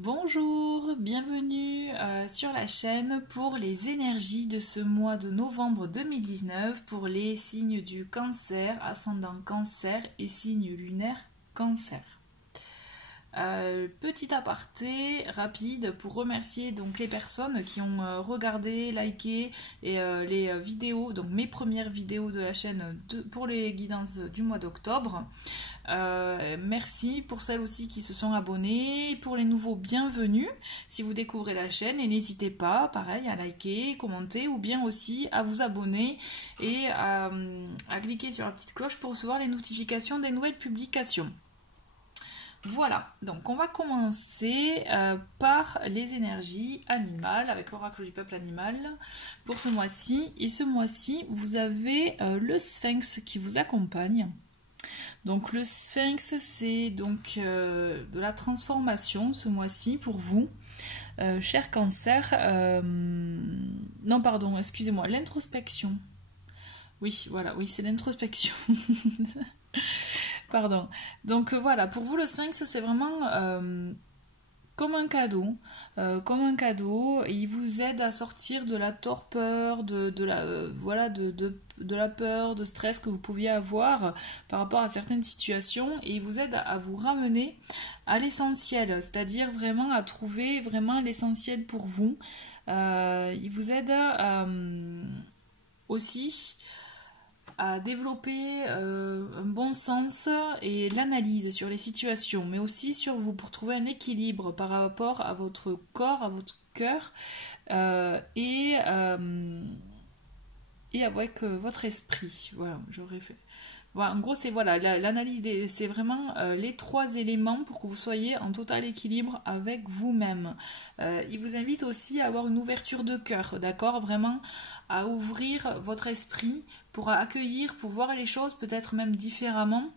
Bonjour, bienvenue sur la chaîne pour les énergies de ce mois de novembre 2019 pour les signes du cancer, ascendant cancer et signes lunaires cancer. Petit aparté rapide pour remercier donc les personnes qui ont regardé, liké et les vidéos, donc mes premières vidéos de la chaîne pour les guidances du mois d'octobre. Merci pour celles aussi qui se sont abonnées, pour les nouveaux bienvenus si vous découvrez la chaîne, et n'hésitez pas pareil à liker, commenter ou bien aussi à vous abonner et à cliquer sur la petite cloche pour recevoir les notifications des nouvelles publications. Voilà, donc on va commencer par les énergies animales avec l'oracle du peuple animal pour ce mois-ci. Et ce mois-ci, vous avez le sphinx qui vous accompagne. Donc le sphinx, c'est donc de la transformation ce mois-ci pour vous, cher cancer. Non, pardon, excusez-moi, l'introspection. Oui, voilà, oui, c'est l'introspection. Pardon. Donc voilà, pour vous le sphinx, c'est vraiment comme un cadeau. Il vous aide à sortir de la torpeur, de la peur, de stress que vous pouviez avoir par rapport à certaines situations, et il vous aide à vous ramener à l'essentiel, c'est-à-dire vraiment à trouver vraiment l'essentiel pour vous. Il vous aide aussi à développer un bon sens et l'analyse sur les situations, mais aussi sur vous pour trouver un équilibre par rapport à votre corps, à votre cœur et avec votre esprit. Voilà, j'aurais fait. Voilà, en gros, c'est voilà, l'analyse, c'est vraiment les trois éléments pour que vous soyez en total équilibre avec vous-même. Il vous invite aussi à avoir une ouverture de cœur, d'accord? Vraiment à ouvrir votre esprit pour accueillir, pour voir les choses peut-être même différemment.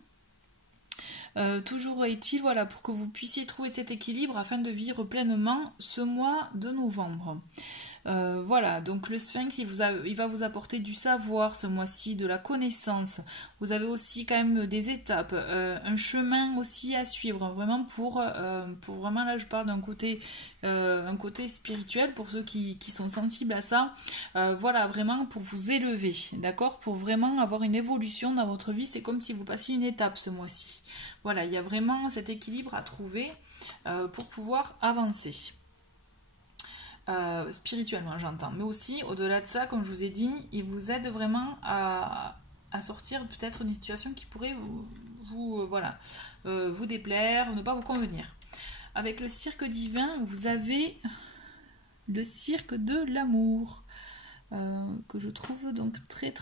Toujours est-il, voilà, pour que vous puissiez trouver cet équilibre afin de vivre pleinement ce mois de novembre. Voilà, donc le sphinx, il va vous apporter du savoir ce mois-ci, de la connaissance. Vous avez aussi quand même des étapes, un chemin aussi à suivre, vraiment pour vraiment, là je parle d'un côté, un côté spirituel pour ceux qui sont sensibles à ça. Voilà, vraiment pour vous élever, d'accord? Pour vraiment avoir une évolution dans votre vie, c'est comme si vous passiez une étape ce mois-ci. Voilà, il y a vraiment cet équilibre à trouver pour pouvoir avancer. Spirituellement j'entends, mais aussi au-delà de ça, comme je vous ai dit, il vous aide vraiment à sortir peut-être d'une situation qui pourrait vous déplaire ou ne pas vous convenir. Avec le cirque divin, vous avez le cirque de l'amour, que je trouve donc très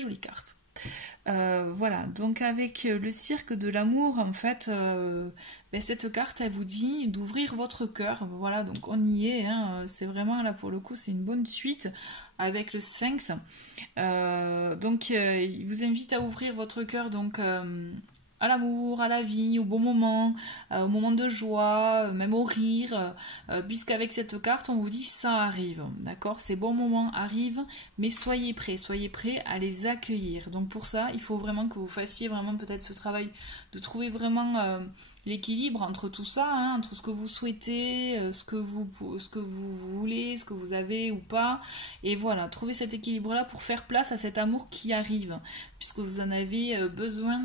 jolie carte. Voilà, donc avec le cirque de l'amour, en fait, cette carte, elle vous dit d'ouvrir votre cœur. Voilà, donc on y est, hein, c'est vraiment là pour le coup, c'est une bonne suite avec le sphinx. Il vous invite à ouvrir votre cœur donc à l'amour, à la vie, au bon moment, au moment de joie, même au rire, puisqu'avec cette carte, on vous dit ça arrive, d'accord? Ces bons moments arrivent, mais soyez prêts à les accueillir. Donc pour ça, il faut vraiment que vous fassiez vraiment peut-être ce travail de trouver vraiment l'équilibre entre tout ça, hein, entre ce que vous souhaitez, ce que vous voulez, ce que vous avez ou pas, et voilà, trouver cet équilibre-là pour faire place à cet amour qui arrive, puisque vous en avez besoin,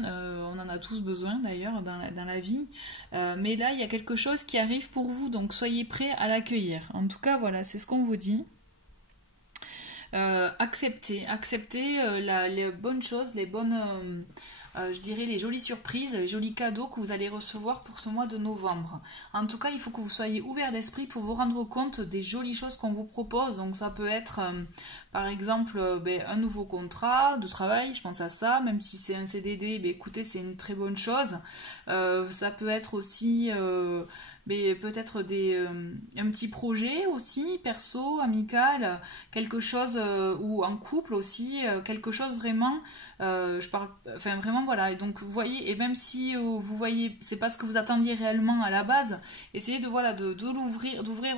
on en a tous besoin d'ailleurs dans la vie, mais là il y a quelque chose qui arrive pour vous, donc soyez prêts à l'accueillir. En tout cas, voilà, c'est ce qu'on vous dit. Acceptez les bonnes choses, les bonnes... je dirais les jolies surprises, les jolis cadeaux que vous allez recevoir pour ce mois de novembre. En tout cas, il faut que vous soyez ouvert d'esprit pour vous rendre compte des jolies choses qu'on vous propose. Donc ça peut être, par exemple, un nouveau contrat de travail, je pense à ça, même si c'est un CDD, écoutez, c'est une très bonne chose. Ça peut être aussi... peut-être un petit projet aussi, perso, amical, quelque chose, ou en couple aussi, quelque chose vraiment, je parle, enfin vraiment voilà, et donc vous voyez, et même si vous voyez, c'est pas ce que vous attendiez réellement à la base, essayez d'ouvrir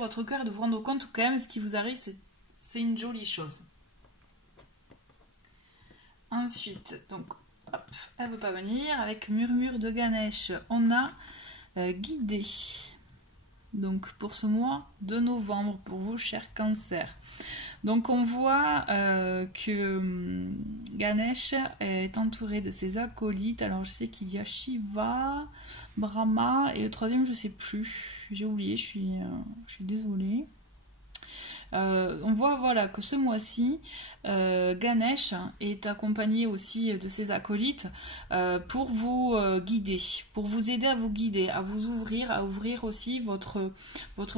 votre cœur et de vous rendre compte que quand même ce qui vous arrive, c'est une jolie chose. Ensuite, donc, hop, elle veut pas venir, avec Murmure de Ganesh, on a guidé. donc pour ce mois de novembre, pour vous, chers cancers. Donc on voit que Ganesh est entouré de ses acolytes. Alors je sais qu'il y a Shiva, Brahma et le troisième je sais plus. J'ai oublié, je suis désolée. On voit voilà que ce mois-ci, Ganesh est accompagné aussi de ses acolytes pour vous guider, pour vous aider à vous guider, à vous ouvrir, à ouvrir aussi votre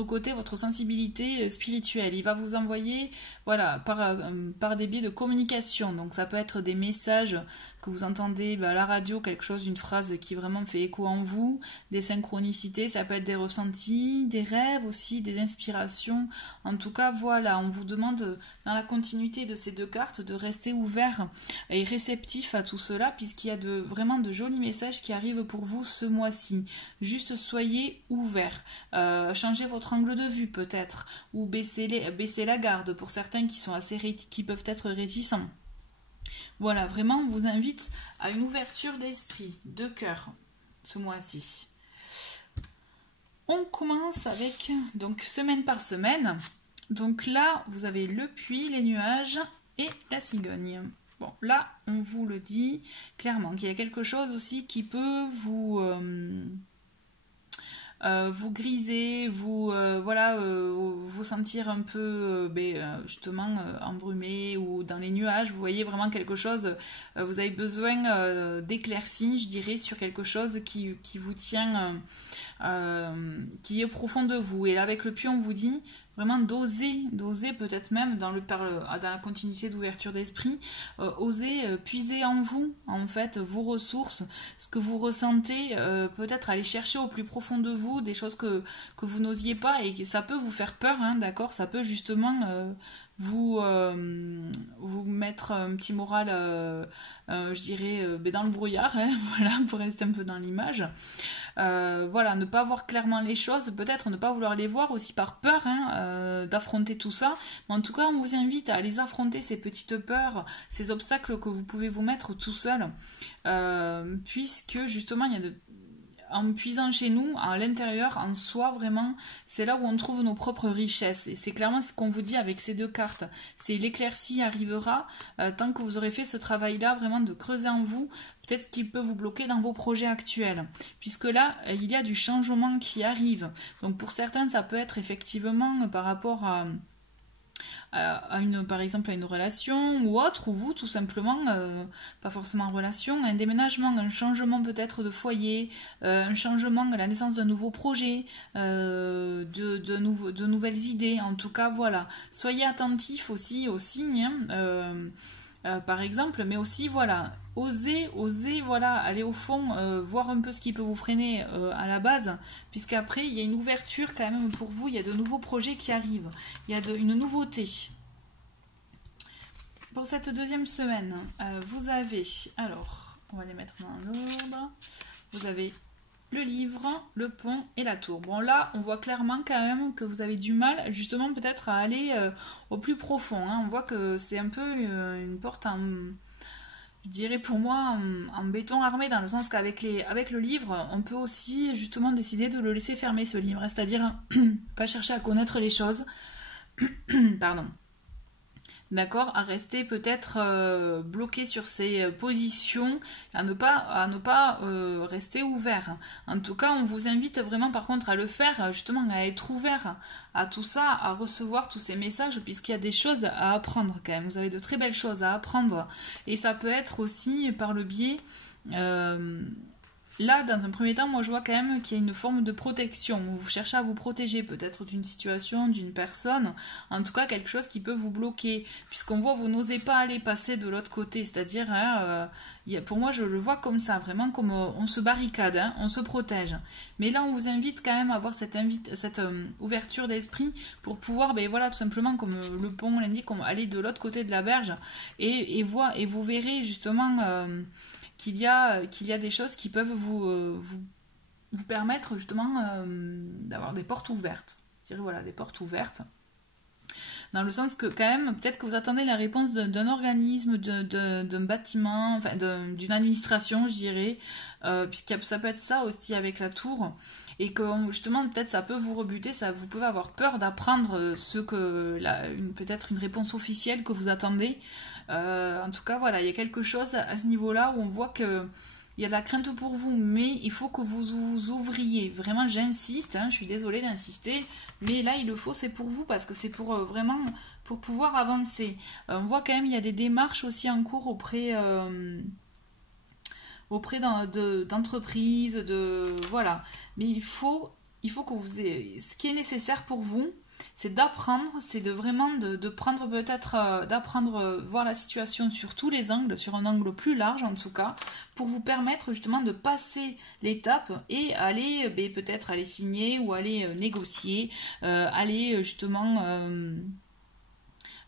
côté, votre sensibilité spirituelle. Il va vous envoyer voilà par des biais de communication. Donc ça peut être des messages que vous entendez à la radio, quelque chose, une phrase qui vraiment fait écho en vous, des synchronicités, ça peut être des ressentis, des rêves aussi, des inspirations. En tout cas, voilà, on vous demande dans la continuité de ces deux cartes de rester ouvert et réceptif à tout cela, puisqu'il y a vraiment de jolis messages qui arrivent pour vous ce mois-ci. Juste soyez ouverts, changez votre angle de vue peut-être, ou baissez la garde pour certains qui peuvent être réticents. Voilà, vraiment, on vous invite à une ouverture d'esprit, de cœur, ce mois-ci. On commence avec, donc, semaine par semaine. Donc là, vous avez le puits, les nuages et la cigogne. Bon, là, on vous le dit clairement qu'il y a quelque chose aussi qui peut vous griser, vous sentir un peu justement embrumé ou dans les nuages. Vous voyez vraiment quelque chose, vous avez besoin d'éclaircies, je dirais, sur quelque chose qui vous tient, qui est profond de vous. Et là, avec le puits, on vous dit vraiment d'oser peut-être même dans la continuité d'ouverture d'esprit, oser puiser en vous, en fait, vos ressources, ce que vous ressentez, peut-être aller chercher au plus profond de vous des choses que vous n'osiez pas, et que ça peut vous faire peur, hein, d'accord, ça peut justement vous mettre un petit moral, je dirais, dans le brouillard, hein, voilà, pour rester un peu dans l'image. Voilà, ne pas voir clairement les choses, peut-être ne pas vouloir les voir aussi par peur, hein, d'affronter tout ça. Mais en tout cas, on vous invite à les affronter, ces petites peurs, ces obstacles que vous pouvez vous mettre tout seul, puisque justement, il y a en puisant chez nous, à l'intérieur, en soi, vraiment, c'est là où on trouve nos propres richesses. Et c'est clairement ce qu'on vous dit avec ces deux cartes. C'est l'éclaircie arrivera tant que vous aurez fait ce travail-là, vraiment de creuser en vous, peut-être ce qui peut vous bloquer dans vos projets actuels. Puisque là, il y a du changement qui arrive. Donc pour certains, ça peut être effectivement par rapport à par exemple à une relation ou autre, ou vous tout simplement, pas forcément en relation, un déménagement, un changement peut-être de foyer, un changement, la naissance d'un nouveau projet, de nouvelles idées. En tout cas, voilà, soyez attentifs aussi aux signes, par exemple, mais aussi voilà, osez voilà, aller au fond, voir un peu ce qui peut vous freiner à la base, puisqu'après il y a une ouverture quand même pour vous, il y a de nouveaux projets qui arrivent, il y a une nouveauté. Pour cette deuxième semaine, vous avez, alors on va les mettre dans l'ordre, vous avez le livre, le pont et la tour. Bon là, on voit clairement quand même que vous avez du mal justement peut-être à aller au plus profond, hein. On voit que c'est un peu une porte en, je dirais pour moi, en béton armé, dans le sens qu'avec le livre, on peut aussi justement décider de le laisser fermer, ce livre, c'est-à-dire pas chercher à connaître les choses, pardon. D'accord, à rester peut-être bloqué sur ses positions, à ne pas rester ouvert. En tout cas, on vous invite vraiment par contre à le faire, justement à être ouvert à tout ça, à recevoir tous ces messages, puisqu'il y a des choses à apprendre quand même. Vous avez de très belles choses à apprendre, et ça peut être aussi par le biais... Là, dans un premier temps, moi je vois quand même qu'il y a une forme de protection. Vous cherchez à vous protéger peut-être d'une situation, d'une personne, en tout cas quelque chose qui peut vous bloquer, puisqu'on voit vous n'osez pas aller passer de l'autre côté, c'est-à-dire, hein, pour moi je le vois comme ça, vraiment comme on se barricade, hein, on se protège. Mais là on vous invite quand même à avoir cette ouverture d'esprit pour pouvoir, ben voilà, tout simplement comme le pont l'indique, aller de l'autre côté de la berge, et vous verrez justement... qu'il y a des choses qui peuvent vous permettre justement d'avoir des portes ouvertes. Je dirais, voilà, des portes ouvertes. dans le sens que quand même, peut-être que vous attendez la réponse d'un organisme, d'un bâtiment, enfin d'une administration, je dirais, puisque ça peut être ça aussi avec la tour, et que justement peut-être ça peut vous rebuter, ça, vous pouvez avoir peur d'apprendre peut-être une réponse officielle que vous attendez. En tout cas, voilà, il y a quelque chose à ce niveau-là où on voit que il y a de la crainte pour vous, mais il faut que vous vous ouvriez. Vraiment, j'insiste, hein, je suis désolée d'insister, mais là, il le faut, c'est pour vous, parce que c'est pour vraiment, pour pouvoir avancer. On voit quand même, il y a des démarches aussi en cours auprès d'entreprises, voilà. Mais il faut que vous ayez, ce qui est nécessaire pour vous, c'est d'apprendre, c'est de vraiment de prendre peut-être, d'apprendre, voir la situation sur tous les angles, sur un angle plus large en tout cas, pour vous permettre justement de passer l'étape et aller, peut-être aller signer ou aller négocier, aller justement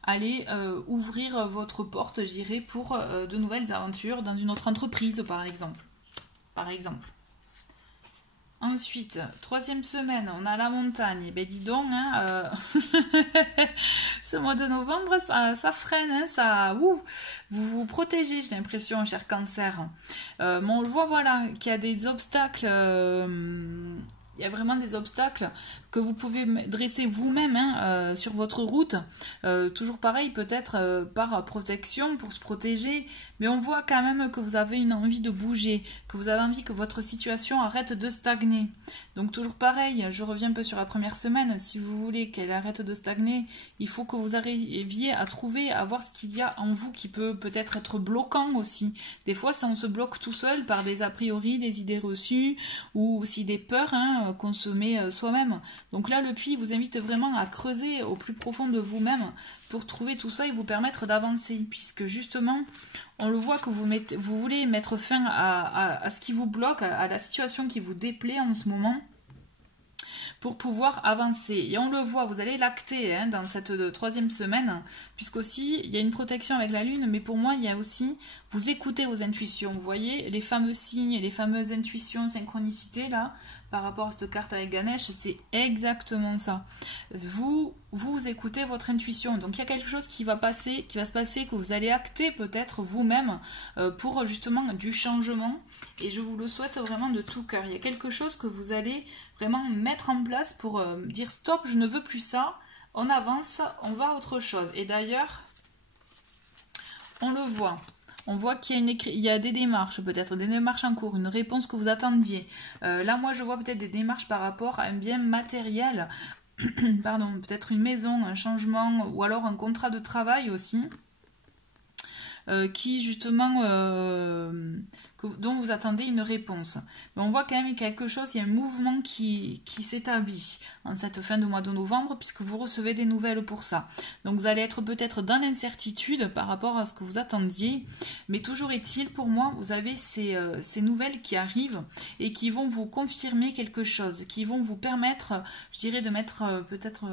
aller ouvrir votre porte, j'irai pour de nouvelles aventures dans une autre entreprise par exemple. Ensuite, troisième semaine, on a la montagne. Ben dis donc, hein, ce mois de novembre, ça freine, hein, vous vous protégez, j'ai l'impression, cher cancer. Mais on le voit, voilà, qu'il y a des obstacles, il y a vraiment des obstacles que vous pouvez dresser vous-même sur votre route. Toujours pareil, peut-être par protection, pour se protéger. Mais on voit quand même que vous avez une envie de bouger, que vous avez envie que votre situation arrête de stagner. Donc toujours pareil, je reviens un peu sur la première semaine. Si vous voulez qu'elle arrête de stagner, il faut que vous arriviez à trouver, à voir ce qu'il y a en vous qui peut peut-être être bloquant aussi. Des fois, ça on se bloque tout seul par des a priori, des idées reçues, ou aussi des peurs qu'on se met soi-même. Donc là, le puits vous invite vraiment à creuser au plus profond de vous-même pour trouver tout ça et vous permettre d'avancer, puisque justement, on le voit que vous voulez mettre fin à ce qui vous bloque, à la situation qui vous déplaît en ce moment, pour pouvoir avancer. Et on le voit, vous allez l'acter dans cette troisième semaine, puisqu'aussi, il y a une protection avec la Lune, mais pour moi, il y a aussi, vous écoutez vos intuitions. Vous voyez, les fameux signes, les fameuses intuitions, synchronicités, là, par rapport à cette carte avec Ganesh, c'est exactement ça. Vous écoutez votre intuition. Donc, il y a quelque chose qui va se passer, que vous allez acter peut-être vous-même pour justement du changement. Et je vous le souhaite vraiment de tout cœur. Il y a quelque chose que vous allez vraiment mettre en place pour dire stop, je ne veux plus ça, on avance, on va à autre chose. Et d'ailleurs, on le voit. On voit qu'il y a des démarches, peut-être des démarches en cours, une réponse que vous attendiez. Là, moi, je vois peut-être des démarches par rapport à un bien matériel, pardon, peut-être une maison, un changement, ou alors un contrat de travail aussi, qui justement dont vous attendez une réponse. Mais on voit quand même quelque chose, il y a un mouvement qui s'établit en cette fin de mois de novembre, puisque vous recevez des nouvelles pour ça. Donc vous allez être peut-être dans l'incertitude par rapport à ce que vous attendiez, mais toujours est-il, pour moi, vous avez ces nouvelles qui arrivent et qui vont vous confirmer quelque chose, qui vont vous permettre, je dirais, de mettre peut-être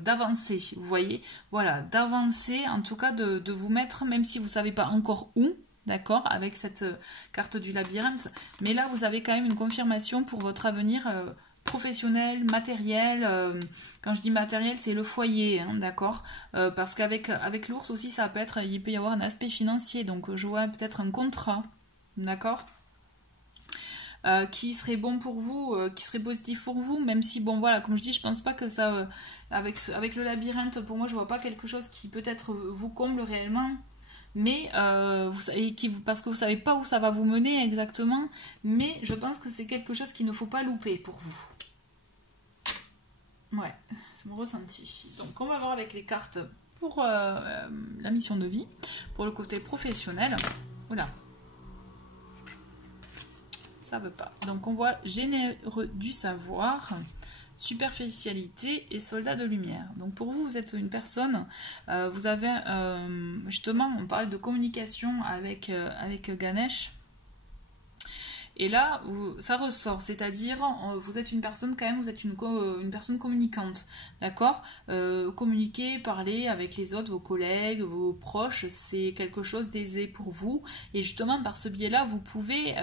d'avancer, vous voyez, voilà, d'avancer, en tout cas de vous mettre, même si vous ne savez pas encore où, d'accord, avec cette carte du labyrinthe, mais là vous avez quand même une confirmation pour votre avenir professionnel, matériel. Quand je dis matériel, c'est le foyer, d'accord, parce qu'avec l'ours aussi, il peut y avoir un aspect financier, donc je vois peut-être un contrat, d'accord, qui serait bon pour vous, qui serait positif pour vous, même si, bon, voilà, comme je dis, je pense pas que ça, avec le labyrinthe, pour moi, je vois pas quelque chose qui peut-être vous comble réellement, mais parce que vous savez pas où ça va vous mener exactement, mais je pense que c'est quelque chose qu'il ne faut pas louper pour vous. Ouais, c'est mon ressenti. Donc, on va voir avec les cartes pour la mission de vie, pour le côté professionnel. Oula. Ça veut pas. Donc on voit généreux du savoir, superficialité et soldat de lumière. Donc pour vous, vous êtes une personne, vous avez justement, on parle de communication avec Ganesh. Et là, ça ressort, c'est-à-dire vous êtes une personne quand même, vous êtes une personne communicante, d'accord. Communiquer, parler avec les autres, vos collègues, vos proches, c'est quelque chose d'aisé pour vous. Et justement, par ce biais-là, vous pouvez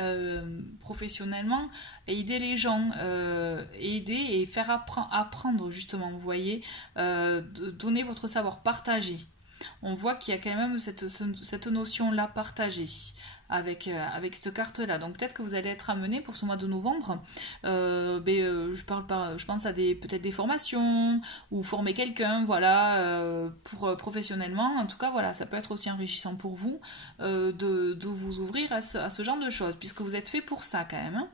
professionnellement aider les gens, aider et faire apprendre justement, vous voyez, donner votre savoir, partager. On voit qu'il y a quand même cette notion-là partagée avec cette carte-là. Donc peut-être que vous allez être amené pour ce mois de novembre, je pense à peut-être des formations ou former quelqu'un, voilà, pour professionnellement. En tout cas, voilà, ça peut être aussi enrichissant pour vous de vous ouvrir à ce genre de choses, puisque vous êtes fait pour ça quand même. Hein.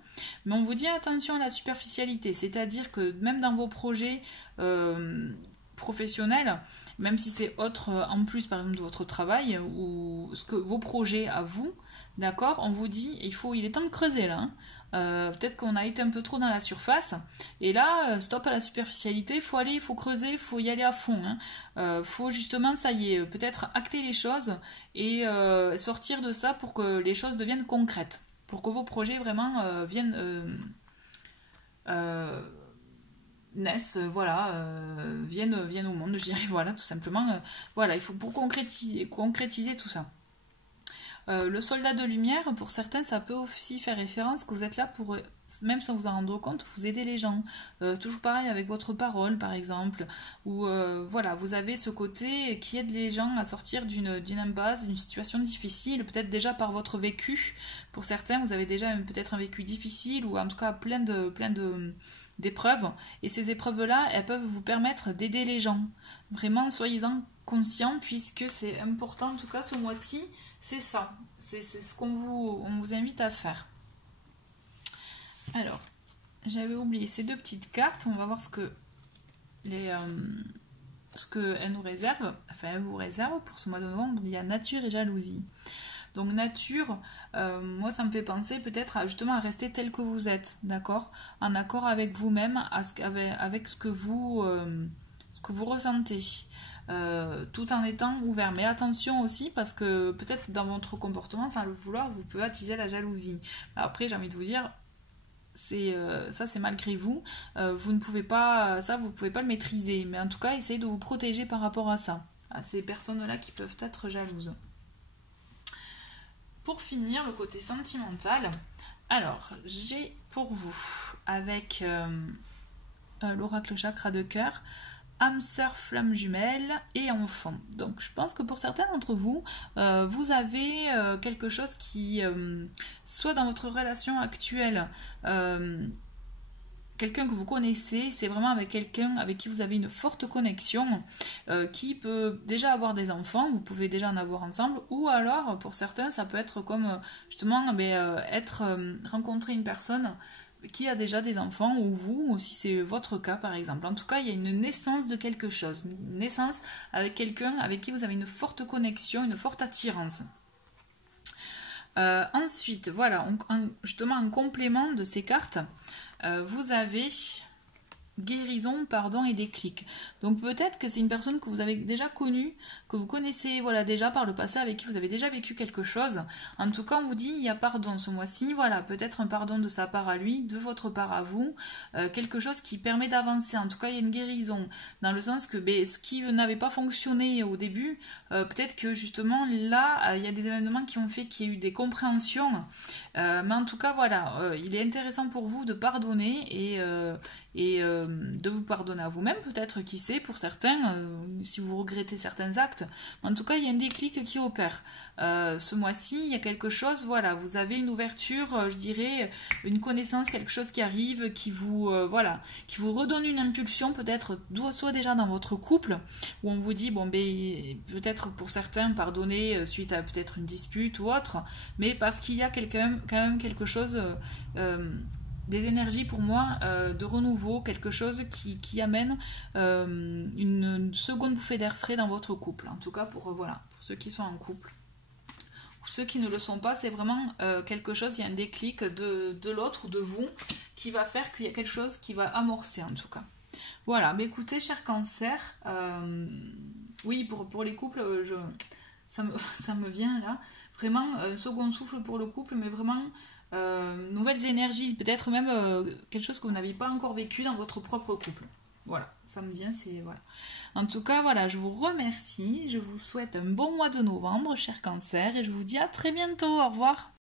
Mais on vous dit attention à la superficialité, c'est-à-dire que même dans vos projets professionnels, même si c'est autre en plus par exemple de votre travail ou vos projets à vous, d'accord, on vous dit il est temps de creuser là. Hein. Peut-être qu'on a été un peu trop dans la surface et là stop à la superficialité, il faut creuser, il faut y aller à fond. Hein. Faut justement, ça y est, peut-être acter les choses et sortir de ça pour que les choses deviennent concrètes, pour que vos projets vraiment naissent, voilà, viennent au monde, je dirais, voilà, tout simplement. Voilà, il faut pour concrétiser tout ça. Le soldat de lumière, pour certains, ça peut aussi faire référence que vous êtes là pour, même sans vous en rendre compte, vous aider les gens. Toujours pareil avec votre parole, par exemple. Ou voilà, vous avez ce côté qui aide les gens à sortir d'une impasse, d'une situation difficile, peut-être déjà par votre vécu. Pour certains, vous avez déjà peut-être un vécu difficile ou en tout cas plein d'épreuves. Et ces épreuves-là, elles peuvent vous permettre d'aider les gens. Vraiment, soyez-en conscients, puisque c'est important, en tout cas ce mois-ci. C'est ça, c'est ce qu'on vous invite à faire. Alors, j'avais oublié ces deux petites cartes. On va voir ce qu'elles nous réservent. Enfin, elles vous réservent pour ce mois de novembre. Il y a nature et jalousie. Donc nature, moi ça me fait penser peut-être justement à rester tel que vous êtes, d'accord, en accord avec vous-même, avec ce que vous ressentez. Tout en étant ouvert. Mais attention aussi parce que peut-être dans votre comportement, sans le vouloir, vous pouvez attiser la jalousie. Après, j'ai envie de vous dire, ça c'est malgré vous. Vous ne pouvez pas, ça vous pouvez pas le maîtriser. Mais en tout cas, essayez de vous protéger par rapport à ça, à ces personnes-là qui peuvent être jalouses. Pour finir, le côté sentimental. Alors, j'ai pour vous avec l'oracle chakra de cœur, âme sœur, flamme jumelle et enfant. Donc je pense que pour certains d'entre vous, vous avez quelque chose qui, soit dans votre relation actuelle, quelqu'un que vous connaissez, c'est vraiment avec quelqu'un avec qui vous avez une forte connexion, qui peut déjà avoir des enfants, vous pouvez déjà en avoir ensemble, ou alors pour certains ça peut être comme justement rencontrer une personne qui a déjà des enfants, ou vous, ou si c'est votre cas par exemple. En tout cas, il y a une naissance de quelque chose, une naissance avec quelqu'un avec qui vous avez une forte connexion, une forte attirance. Ensuite, voilà, justement en complément de ces cartes, vous avez guérison, pardon et déclic. Donc peut-être que c'est une personne que vous avez déjà connue, que vous connaissez voilà déjà par le passé, avec qui vous avez déjà vécu quelque chose. En tout cas, on vous dit il y a pardon ce mois-ci, voilà, peut-être un pardon de sa part à lui, de votre part à vous, quelque chose qui permet d'avancer. En tout cas, il y a une guérison, dans le sens que ce qui n'avait pas fonctionné au début, peut-être que justement là, il y a des événements qui ont fait qu'il y a eu des compréhensions. Mais en tout cas, voilà, il est intéressant pour vous de pardonner et de vous pardonner à vous-même, peut-être, qui sait, pour certains, si vous regrettez certains actes. En tout cas, il y a un déclic qui opère. Ce mois-ci, il y a quelque chose, voilà, vous avez une ouverture, je dirais, une connaissance, quelque chose qui arrive, qui vous redonne une impulsion, peut-être, soit déjà dans votre couple, où on vous dit, bon, peut-être pour certains, pardonner suite à peut-être une dispute ou autre, mais parce qu'il y a quand même quelque chose... des énergies pour moi de renouveau, quelque chose qui amène une seconde bouffée d'air frais dans votre couple. En tout cas pour ceux qui sont en couple. Ou ceux qui ne le sont pas, c'est vraiment quelque chose, il y a un déclic de l'autre ou de vous qui va faire qu'il y a quelque chose qui va amorcer en tout cas. Voilà, mais écoutez, cher Cancer, oui, pour les couples, ça me vient là. Vraiment, un second souffle pour le couple, mais vraiment... nouvelles énergies, peut-être même quelque chose que vous n'avez pas encore vécu dans votre propre couple. Voilà, ça me vient, c'est voilà. En tout cas, voilà, je vous remercie, je vous souhaite un bon mois de novembre, cher Cancer, et je vous dis à très bientôt, au revoir.